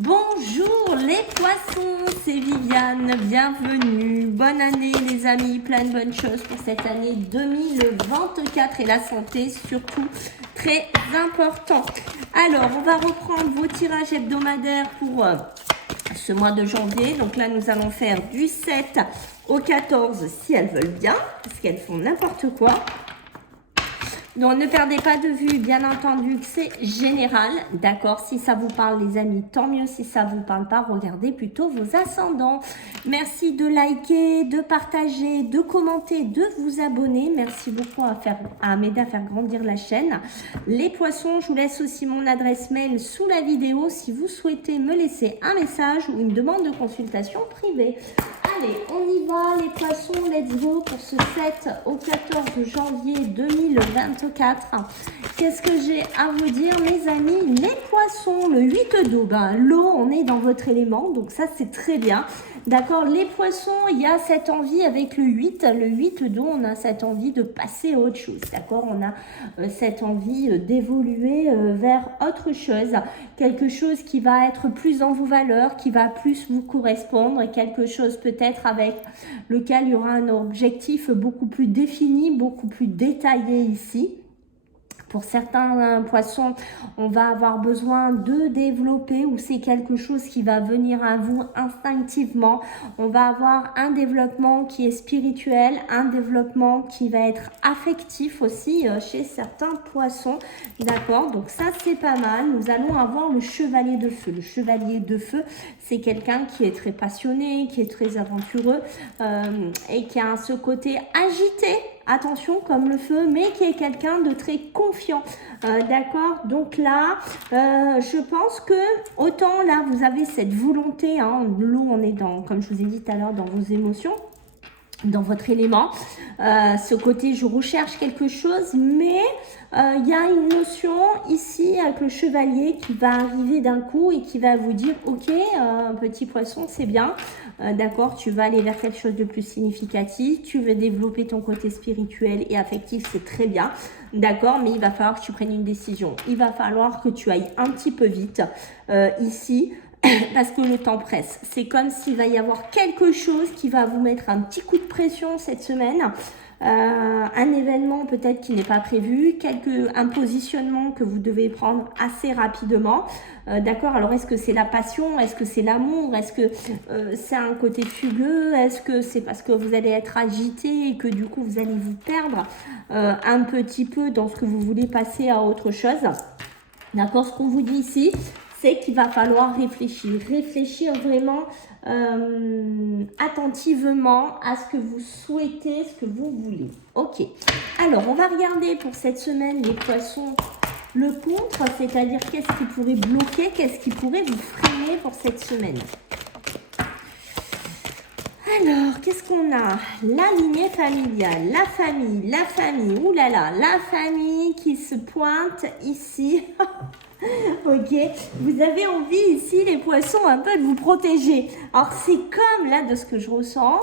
Bonjour les poissons, c'est Viviane, bienvenue, bonne année les amis, plein de bonnes choses pour cette année 2024 et la santé surtout très important. Alors on va reprendre vos tirages hebdomadaires pour ce mois de janvier, donc là nous allons faire du 7 au 14 si elles veulent bien, parce qu'elles font n'importe quoi. Donc, ne perdez pas de vue, bien entendu, que c'est général, d'accord? Si ça vous parle, les amis, tant mieux. Si ça vous parle pas, regardez plutôt vos ascendants. Merci de liker, de partager, de commenter, de vous abonner. Merci beaucoup à m'aider à faire grandir la chaîne. Les poissons, je vous laisse aussi mon adresse mail sous la vidéo si vous souhaitez me laisser un message ou une demande de consultation privée. Allez, on y va les poissons, let's go pour ce 7 au 14 janvier 2024. Qu'est-ce que j'ai à vous dire mes amis? Les poissons, le 8 d'eau, l'eau, on est dans votre élément, donc ça c'est très bien. D'accord, les poissons, il y a cette envie avec le 8 d'eau, on a cette envie de passer à autre chose, d'accord? On a cette envie d'évoluer vers autre chose, quelque chose qui va être plus dans vos valeurs, qui va plus vous correspondre, quelque chose peut-être avec lequel il y aura un objectif beaucoup plus défini, beaucoup plus détaillé ici. Pour certains poissons, on va avoir besoin de développer ou c'est quelque chose qui va venir à vous instinctivement. On va avoir un développement qui est spirituel, un développement qui va être affectif aussi chez certains poissons. D'accord, donc ça c'est pas mal. Nous allons avoir le chevalier de feu. Le chevalier de feu, c'est quelqu'un qui est très passionné, qui est très aventureux et qui a ce côté agité. Attention, comme le feu, mais qui est quelqu'un de très confiant. D'accord? Donc là, je pense que autant là, vous avez cette volonté, hein, l'eau, on est dans, comme je vous ai dit tout à l'heure, dans vos émotions, dans votre élément. Ce côté, je recherche quelque chose, mais il y a une notion ici avec le chevalier qui va arriver d'un coup et qui va vous dire, ok, petit poisson, c'est bien. D'accord, tu vas aller vers quelque chose de plus significatif, tu veux développer ton côté spirituel et affectif, c'est très bien, d'accord, mais il va falloir que tu prennes une décision, il va falloir que tu ailles un petit peu vite ici, parce que le temps presse. C'est comme s'il va y avoir quelque chose qui va vous mettre un petit coup de pression cette semaine. Un événement peut-être qui n'est pas prévu, un positionnement que vous devez prendre assez rapidement. D'accord, alors est-ce que c'est la passion, est-ce que c'est l'amour, est-ce que c'est un côté fugueux, est-ce que c'est parce que vous allez être agité et que du coup vous allez vous perdre un petit peu dans ce que vous voulez passer à autre chose. D'accord, ce qu'on vous dit ici, c'est qu'il va falloir réfléchir vraiment attentivement à ce que vous souhaitez, ce que vous voulez. Ok, alors on va regarder pour cette semaine les poissons le contre, c'est-à-dire qu'est-ce qui pourrait bloquer, qu'est-ce qui pourrait vous freiner pour cette semaine. Alors, qu'est-ce qu'on a? La lignée familiale, la famille, oulala, la famille qui se pointe ici. Ok, vous avez envie ici, les poissons, un peu de vous protéger. Alors, c'est comme là, de ce que je ressens,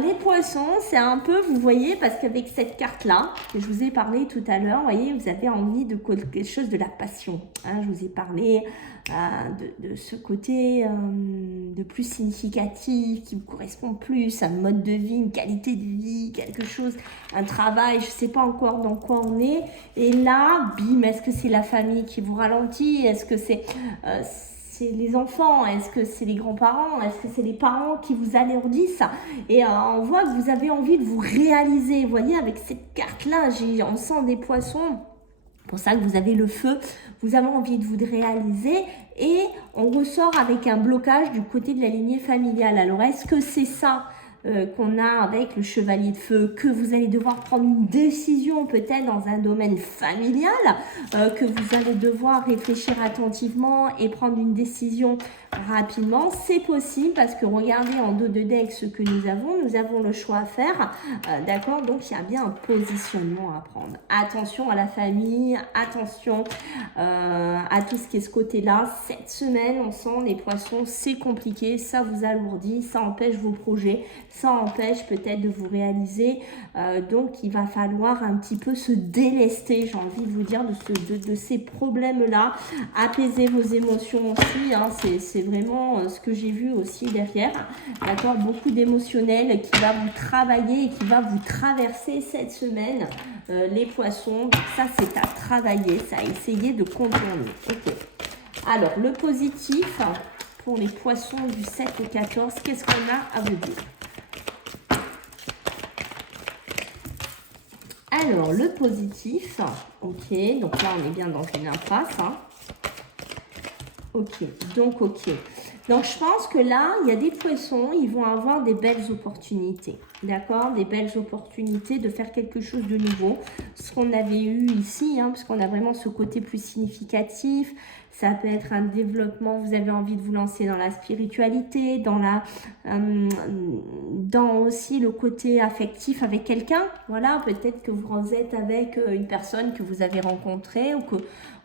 les poissons, c'est un peu, vous voyez, parce qu'avec cette carte-là, que je vous ai parlé tout à l'heure, vous voyez, vous avez envie de quelque chose de la passion. Hein, je vous ai parlé de ce côté de plus significatif, qui vous correspond plus, un mode de vie, une qualité de vie, quelque chose, un travail, je ne sais pas encore dans quoi on est. Et là, bim, est-ce que c'est la famille qui vous ralentit? Est-ce que c'est les enfants? Est-ce que c'est les grands-parents? Est-ce que c'est les parents qui vous alourdissent? Et on voit que vous avez envie de vous réaliser. Vous voyez, avec cette carte-là, on sent des poissons. C'est pour ça que vous avez le feu, vous avez envie de vous réaliser et on ressort avec un blocage du côté de la lignée familiale. Alors, est-ce que c'est ça qu'on a avec le chevalier de feu, que vous allez devoir prendre une décision peut-être dans un domaine familial, que vous allez devoir réfléchir attentivement et prendre une décision rapidement? C'est possible parce que regardez en dos de deck ce que nous avons le choix à faire, d'accord, donc il y a bien un positionnement à prendre. Attention à la famille, attention à tout ce qui est ce côté-là. Cette semaine, on sent les poissons, c'est compliqué, ça vous alourdit, ça empêche vos projets, ça empêche peut-être de vous réaliser. Donc, il va falloir un petit peu se délester, j'ai envie de vous dire, de ces problèmes-là. Apaiser vos émotions aussi, hein, c'est vraiment ce que j'ai vu aussi derrière. D'accord, beaucoup d'émotionnel qui va vous travailler et qui va vous traverser cette semaine. Les poissons, ça c'est à travailler, ça à essayer de contourner. Ok. Alors, le positif pour les poissons du 7 au 14, qu'est-ce qu'on a à vous dire? Alors, le positif, ok, donc là on est bien dans une impasse. Hein. Ok, donc ok. Donc je pense que là, il y a des poissons, ils vont avoir des belles opportunités. D'accord? Des belles opportunités de faire quelque chose de nouveau. Ce qu'on avait eu ici, hein, parce qu'on a vraiment ce côté plus significatif. Ça peut être un développement, vous avez envie de vous lancer dans la spiritualité, dans aussi le côté affectif avec quelqu'un. Voilà, peut-être que vous êtes avec une personne que vous avez rencontrée ou que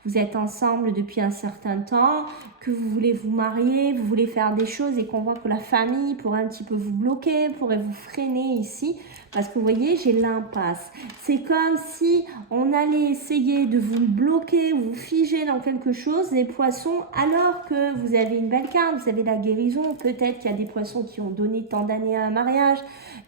vous êtes ensemble depuis un certain temps, que vous voulez vous marier, vous voulez faire des choses et qu'on voit que la famille pourrait un petit peu vous bloquer, pourrait vous freiner ici. Parce que vous voyez, j'ai l'impasse. C'est comme si on allait essayer de vous bloquer, vous figer dans quelque chose, les poissons, alors que vous avez une belle carte, vous avez la guérison. Peut-être qu'il y a des poissons qui ont donné tant d'années à un mariage,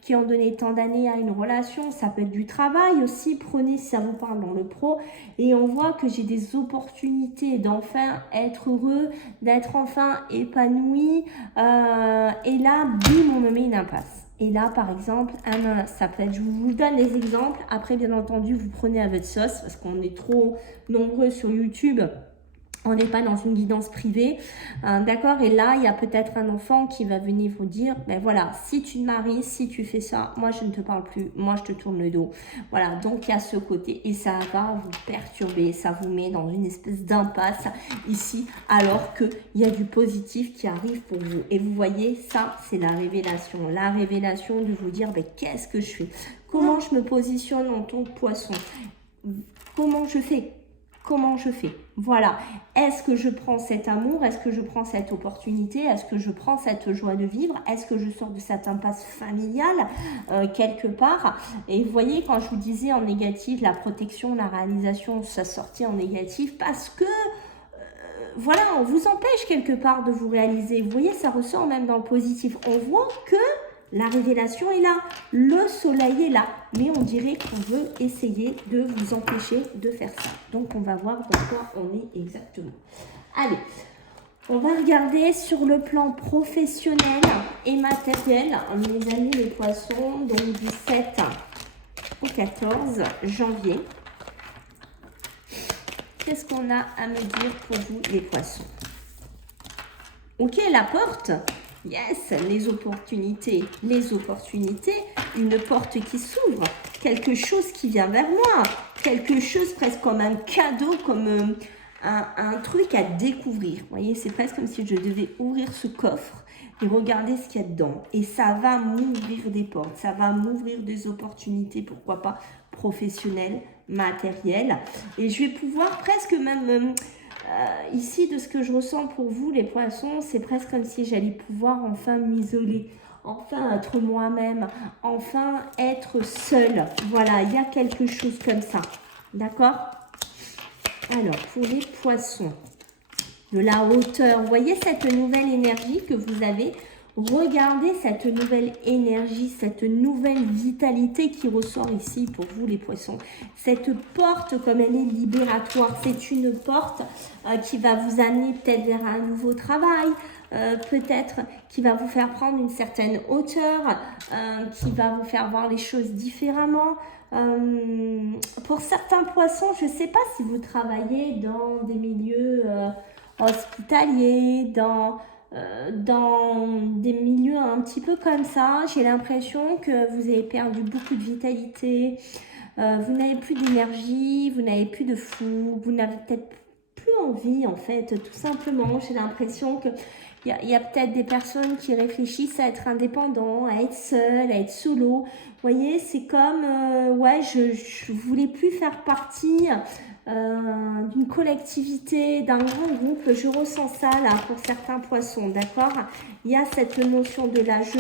qui ont donné tant d'années à une relation. Ça peut être du travail aussi. Prenez si ça vous parle dans le pro. Et on voit que j'ai des opportunités d'enfin être heureux, d'être enfin épanoui. Et là, bim, on me met une impasse. Et là, par exemple, ça peut être, je vous donne des exemples. Après, bien entendu, vous prenez à votre sauce parce qu'on est trop nombreux sur YouTube. On n'est pas dans une guidance privée, d'accord? Et là, il y a peut-être un enfant qui va venir vous dire, ben voilà, si tu te maries, si tu fais ça, moi je ne te parle plus, moi je te tourne le dos. Voilà, donc il y a ce côté et ça va vous perturber, ça vous met dans une espèce d'impasse ici, alors qu'il y a du positif qui arrive pour vous. Et vous voyez, ça, c'est la révélation de vous dire, ben qu'est-ce que je fais? Comment je me positionne en tant que poisson? Comment je fais? Comment je fais? Voilà. Est-ce que je prends cet amour? Est-ce que je prends cette opportunité? Est-ce que je prends cette joie de vivre? Est-ce que je sors de cette impasse familiale quelque part? Et vous voyez, quand je vous disais en négatif, la protection, la réalisation, ça sortit en négatif parce que voilà, on vous empêche quelque part de vous réaliser. Vous voyez, ça ressort même dans le positif. On voit que la révélation est là, le soleil est là, mais on dirait qu'on veut essayer de vous empêcher de faire ça. Donc, on va voir dans quoi on est exactement. Allez, on va regarder sur le plan professionnel et matériel, mes amis les poissons, donc du 7 au 14 janvier. Qu'est-ce qu'on a à me dire pour vous les poissons? Ok, la porte. Yes, les opportunités, une porte qui s'ouvre, quelque chose qui vient vers moi, quelque chose presque comme un cadeau, comme un truc à découvrir. Vous voyez, c'est presque comme si je devais ouvrir ce coffre et regarder ce qu'il y a dedans. Et ça va m'ouvrir des portes, ça va m'ouvrir des opportunités, pourquoi pas professionnelles, matérielles. Et je vais pouvoir presque même... ici, de ce que je ressens pour vous, les poissons, c'est presque comme si j'allais pouvoir enfin m'isoler, enfin être moi-même, enfin être seule. Voilà, il y a quelque chose comme ça. D'accord? Alors, pour les poissons, de la hauteur, vous voyez cette nouvelle énergie que vous avez? Regardez cette nouvelle énergie, cette nouvelle vitalité qui ressort ici pour vous les poissons. Cette porte, comme elle est libératoire, c'est une porte qui va vous amener peut-être vers un nouveau travail, peut-être qui va vous faire prendre une certaine hauteur, qui va vous faire voir les choses différemment. Pour certains poissons, je ne sais pas si vous travaillez dans des milieux hospitaliers, dans des milieux un petit peu comme ça. J'ai l'impression que vous avez perdu beaucoup de vitalité, vous n'avez plus d'énergie, vous n'avez plus de fou, vous n'avez peut-être plus envie en fait, tout simplement. J'ai l'impression que il y a peut-être des personnes qui réfléchissent à être indépendants, à être seuls, à être solo. Vous voyez, c'est comme, ouais, je voulais plus faire partie d'une collectivité, d'un grand groupe. Je ressens ça là pour certains poissons, d'accord? Il y a cette notion de là, je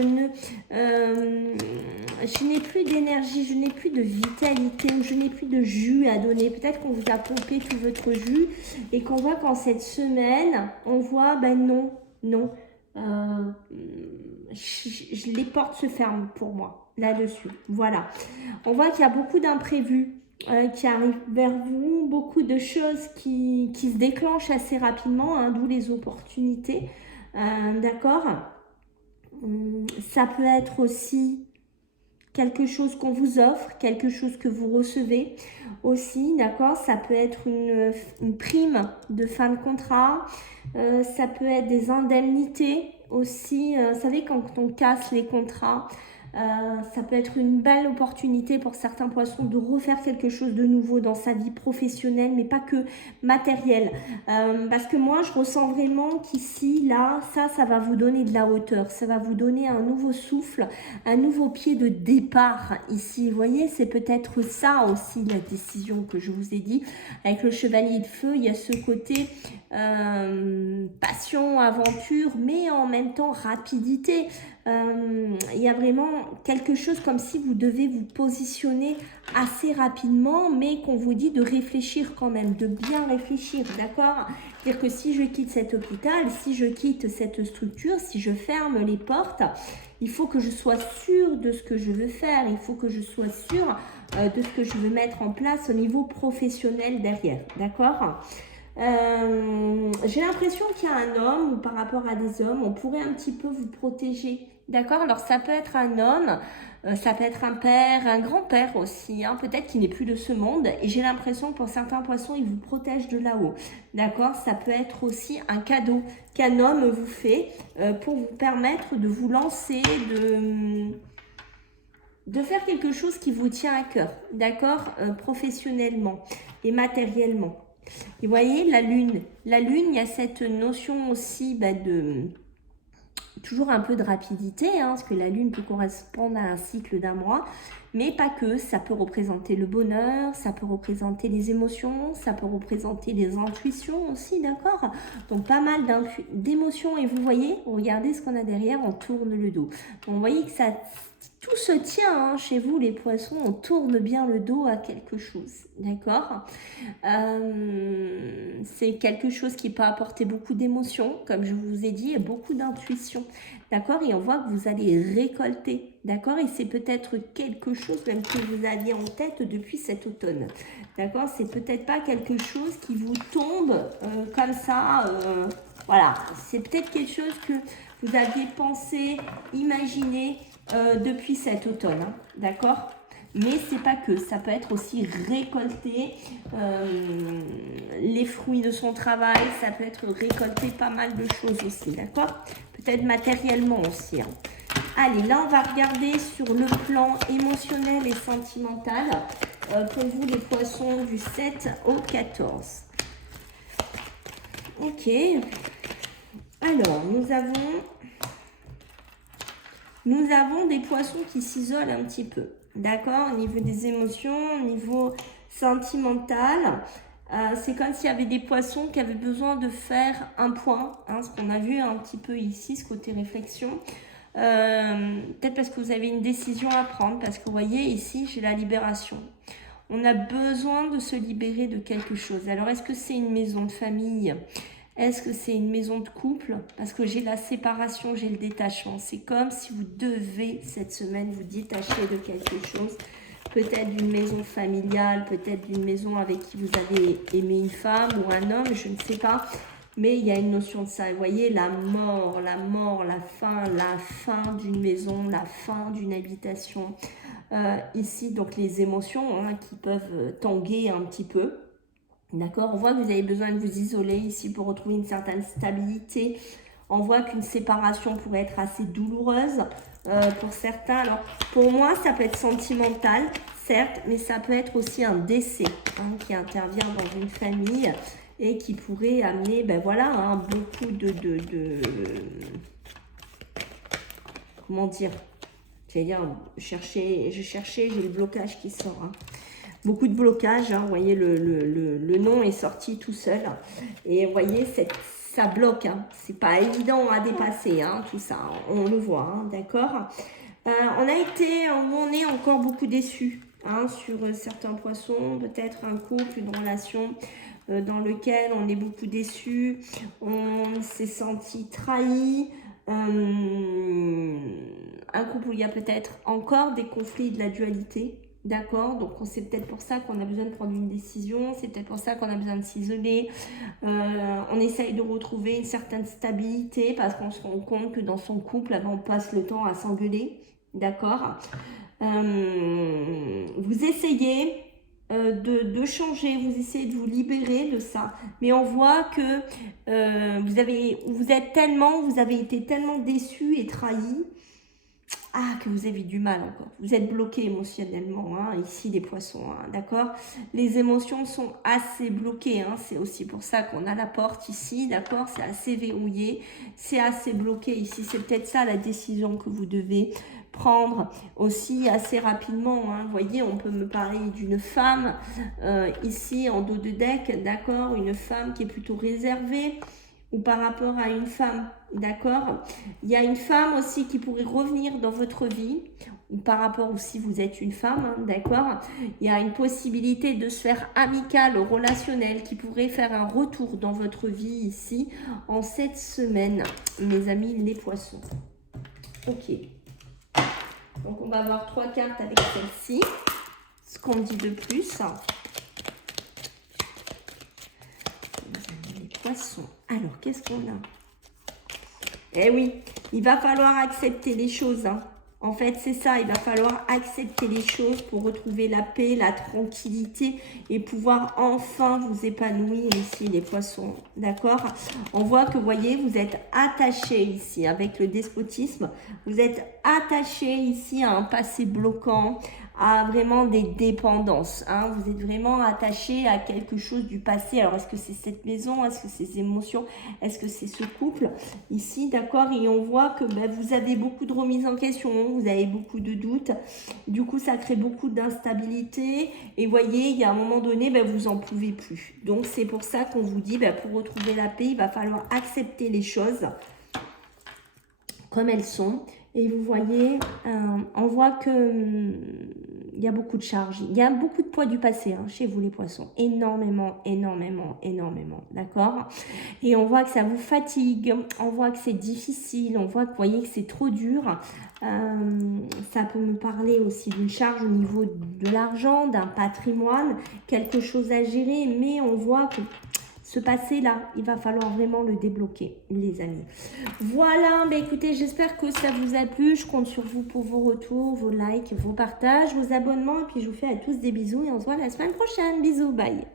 n'ai plus d'énergie, je n'ai plus de vitalité, ou je n'ai plus de jus à donner. Peut-être qu'on vous a pompé tout votre jus et qu'on voit qu'en cette semaine, on voit, ben non, non. Les portes se ferment pour moi là-dessus. Voilà. On voit qu'il y a beaucoup d'imprévus qui arrivent vers vous, beaucoup de choses qui se déclenchent assez rapidement, hein, d'où les opportunités. D'accord? Ça peut être aussi quelque chose qu'on vous offre, quelque chose que vous recevez aussi, d'accord? Ça peut être une prime de fin de contrat, ça peut être des indemnités aussi. Vous savez, quand on casse les contrats, ça peut être une belle opportunité pour certains poissons de refaire quelque chose de nouveau dans sa vie professionnelle, mais pas que matériel. Parce que moi, je ressens vraiment qu'ici, là, ça va vous donner de la hauteur. Ça va vous donner un nouveau souffle, un nouveau pied de départ ici. Vous voyez, c'est peut-être ça aussi la décision que je vous ai dit. Avec le chevalier de feu, il y a ce côté passion, aventure, mais en même temps rapidité. Il y a vraiment quelque chose comme si vous devez vous positionner assez rapidement, mais qu'on vous dit de réfléchir quand même, de bien réfléchir, d'accord? C'est-à-dire que si je quitte cet hôpital, si je quitte cette structure, si je ferme les portes, il faut que je sois sûre de ce que je veux faire, il faut que je sois sûre de ce que je veux mettre en place au niveau professionnel derrière, d'accord? J'ai l'impression qu'il y a un homme, ou par rapport à des hommes, on pourrait un petit peu vous protéger. D'accord? Alors ça peut être un homme, ça peut être un père, un grand-père aussi, hein, peut-être qu'il n'est plus de ce monde. Et j'ai l'impression que pour certains poissons, il vous protège de là-haut. D'accord? Ça peut être aussi un cadeau qu'un homme vous fait pour vous permettre de vous lancer, de faire quelque chose qui vous tient à cœur. D'accord? Professionnellement et matériellement. Et vous voyez, la lune, il y a cette notion aussi de toujours un peu de rapidité, hein, parce que la lune peut correspondre à un cycle d'un mois, mais pas que, ça peut représenter le bonheur, ça peut représenter les émotions, ça peut représenter les intuitions aussi, d'accord? Donc pas mal d'émotions, et vous voyez, regardez ce qu'on a derrière, on tourne le dos. Donc vous voyez que ça... Tout se tient hein, chez vous, les poissons, on tourne bien le dos à quelque chose, d'accord? C'est quelque chose qui peut apporter beaucoup d'émotions, comme je vous ai dit, et beaucoup d'intuition, d'accord? Et on voit que vous allez récolter, d'accord? Et c'est peut-être quelque chose même que vous aviez en tête depuis cet automne, d'accord? C'est peut-être pas quelque chose qui vous tombe comme ça, voilà. C'est peut-être quelque chose que vous aviez pensé, imaginé, depuis cet automne, hein, d'accord? Mais c'est pas que, ça peut être aussi récolter les fruits de son travail, ça peut être récolter pas mal de choses aussi, d'accord? Peut-être matériellement aussi. Hein. Allez, là on va regarder sur le plan émotionnel et sentimental pour vous les poissons du 7 au 14. Ok. Alors, nous avons des poissons qui s'isolent un petit peu, d'accord? Au niveau des émotions, au niveau sentimental, c'est comme s'il y avait des poissons qui avaient besoin de faire un point, hein, ce qu'on a vu un petit peu ici, ce côté réflexion. Peut-être parce que vous avez une décision à prendre, parce que vous voyez ici, j'ai la libération. On a besoin de se libérer de quelque chose. Alors, est-ce que c'est une maison de famille ? Est-ce que c'est une maison de couple? Parce que j'ai la séparation, j'ai le détachement. C'est comme si vous devez, cette semaine, vous détacher de quelque chose. Peut-être d'une maison familiale, peut-être d'une maison avec qui vous avez aimé une femme ou un homme, je ne sais pas. Mais il y a une notion de ça. Vous voyez, la mort, la fin d'une maison, la fin d'une habitation. Ici, donc les émotions hein, qui peuvent tanguer un petit peu. D'accord, on voit que vous avez besoin de vous isoler ici pour retrouver une certaine stabilité. On voit qu'une séparation pourrait être assez douloureuse pour certains. Alors, pour moi, ça peut être sentimental, certes, mais ça peut être aussi un décès hein, qui intervient dans une famille et qui pourrait amener, ben voilà, hein, beaucoup comment dire, j'allais dire, je cherchais, j'ai le blocage qui sort. Hein. beaucoup de blocages. Hein. Vous voyez, le nom est sorti tout seul. Et vous voyez, ça bloque. Hein. C'est pas évident à dépasser, hein, tout ça. On le voit, hein, d'accord. On est encore beaucoup déçus, hein, sur certains poissons. Peut-être un couple, une relation dans lequel on est beaucoup déçu. On s'est senti trahi. Un couple où il y a peut-être encore des conflits, de la dualité, d'accord, donc c'est peut-être pour ça qu'on a besoin de prendre une décision, c'est peut-être pour ça qu'on a besoin de s'isoler, on essaye de retrouver une certaine stabilité parce qu'on se rend compte que dans son couple, on passe le temps à s'engueuler, d'accord, vous essayez de changer, vous essayez de vous libérer de ça, mais on voit que vous avez été tellement déçu et trahi, que vous avez du mal encore. Vous êtes bloqué émotionnellement, hein, ici les poissons, hein, d'accord. Les émotions sont assez bloquées, hein, c'est aussi pour ça qu'on a la porte ici, d'accord. C'est assez verrouillé, c'est assez bloqué ici. C'est peut-être ça la décision que vous devez prendre aussi assez rapidement. Hein. Vous voyez, on peut me parler d'une femme ici en dos de deck, d'accord. Une femme qui est plutôt réservée, ou par rapport à une femme, d'accord. Il y a une femme aussi qui pourrait revenir dans votre vie, ou par rapport aussi vous êtes une femme, hein, d'accord. Il y a une possibilité de sphère amicale, relationnelle, qui pourrait faire un retour dans votre vie ici, en cette semaine, mes amis les poissons. Ok. Donc on va avoir 3 cartes avec celle-ci, ce qu'on dit de plus. Les poissons. Alors, qu'est-ce qu'on a? Eh oui, il va falloir accepter les choses. Hein. En fait, c'est ça, il va falloir accepter les choses pour retrouver la paix, la tranquillité et pouvoir enfin vous épanouir ici, les poissons. D'accord? On voit que, vous voyez, vous êtes attachés ici avec le despotisme. Vous êtes attachés ici à un passé bloquant, à vraiment des dépendances. Hein. Vous êtes vraiment attaché à quelque chose du passé. Alors, est-ce que c'est cette maison? Est-ce que c'est ces émotions? Est-ce que c'est ce couple ici? D'accord. Et on voit que vous avez beaucoup de remises en question. Vous avez beaucoup de doutes. Du coup, ça crée beaucoup d'instabilité. Et voyez, il y a un moment donné, vous en pouvez plus. Donc, c'est pour ça qu'on vous dit, pour retrouver la paix, il va falloir accepter les choses comme elles sont. Et vous voyez, on voit que il y a beaucoup de charges. Il y a beaucoup de poids du passé, hein, chez vous les poissons. Énormément, énormément, énormément. D'accord? Et on voit que ça vous fatigue. On voit que c'est difficile. On voit que, vous voyez, que c'est trop dur. Ça peut me parler aussi d'une charge au niveau de l'argent, d'un patrimoine, quelque chose à gérer. Mais on voit que ce passé-là, il va falloir vraiment le débloquer, les amis. Voilà, écoutez, j'espère que ça vous a plu. Je compte sur vous pour vos retours, vos likes, vos partages, vos abonnements. Et puis, je vous fais à tous des bisous et on se voit la semaine prochaine. Bisous, bye.